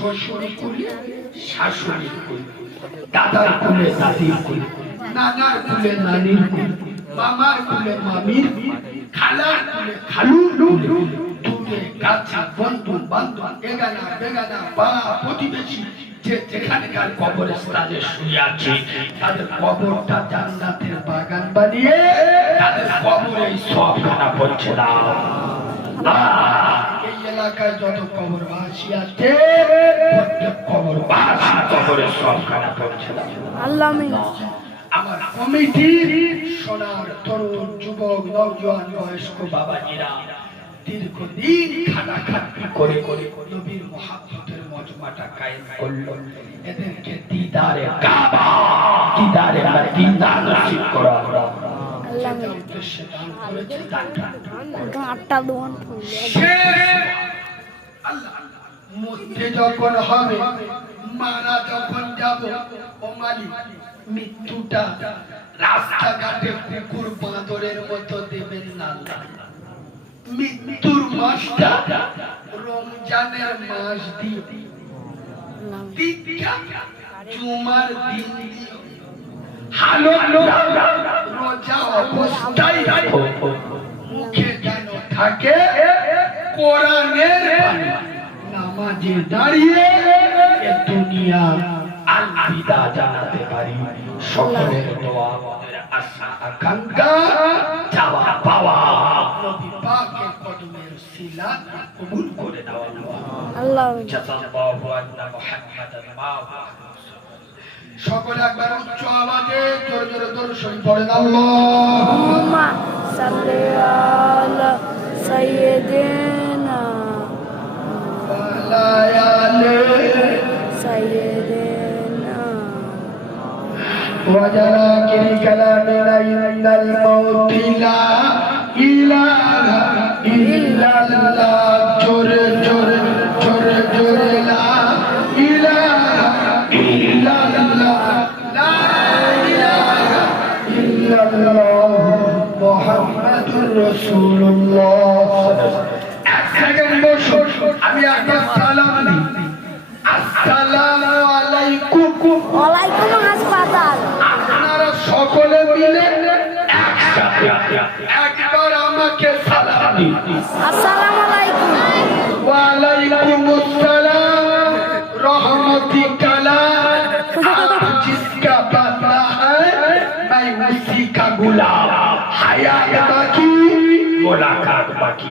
শ্বশুর কুলে শাশুড়ি কুলে, দাদার কুলে দাদির কুলে, নানার কুলে নানির কুলে, মামার কুলে মামির, খালার কুলে খালুর কুলে, দূরে কাছে বন্ধু বান্ধব এগানা বেগানা পাড়া প্রতিবেশী যে যেখানকার কবরস্থানে শুয়ে আছে তাদের কবরটা জান্নাতের বাগান বানিয়ে তাদের কবরে সবখানা পৌঁছে দাও। এই এলাকায় যত কবরবাসী আছে প্রত্যেক কবরবাসী কবরে সবখানা পৌঁছে দাও। আল্লাহ আমার কমিটির সোনার তরুণ যুবক নওজোয়ান বয়স্ক বাবাজিরা দীর্ঘদিন খাটাখাটনি করে করে নবীর মুহাব্বতের মজমাটা কায়েম করলো। এদেরকে দিদারে কাবা দিদারে মদিনা নসিব করো আল্লাহ। আল্লাহ উদ্দেশ্যে দান করেছে দানটা আটটা দোয়ান আল্লাহ মরতে যখন হবে মারা যখন যাব ও মালিক মৃত্যুটা রাস্তাঘাটে কুকুর বাঁদরের মতো দেবেন না আল্লাহ। মৃত্যুর মাসটা রমজানের মাস দিয়ে জুমার দিন হালো রোজা অবস্থায় মুখে যেন থাকে কোরআনের নামাজে দাঁড়িয়ে দুনিয়া আলবিদা জানাতে পারি। সকলের দোয়া আমাদের আশা আকাঙ্ক্ষা চাওয়া পাওয়া নবী পাকের কদমের সিলাত কবুল করে দাও আল্লাহ। জাযাল্লাহু আন্না মুহাম্মাদান মা। সকলে একবার উচ্চ আওয়াজে জোরে জোরে দরুদ শরীফ পড়েন আল্লাহুম্মা সাল্লি আলা সাইয়্যিদিনা ওয়া আলা আলি সাইয়্যিদিনা وجلاكر كلامنا عند الموت لا إله إلا الله جور جور جور جور لا إله إلا الله لا إله إلا الله محمد رسول الله সেকেন্ড বছর আমি একটা সালাম দিই আসসালামু আলাইকুম। ওয়ালাইকুম আসসালাম। আপনারা সকলে মিলে একসাথে একবার আমাকে সালাম দিন। আসসালামু আলাইকুম। ওয়া আলাইকুম আসসালাম रहमतिका ला आप जिसका बंदा है मैं उसी का गुलाम। हयात बाकी मुलाकात बाकी।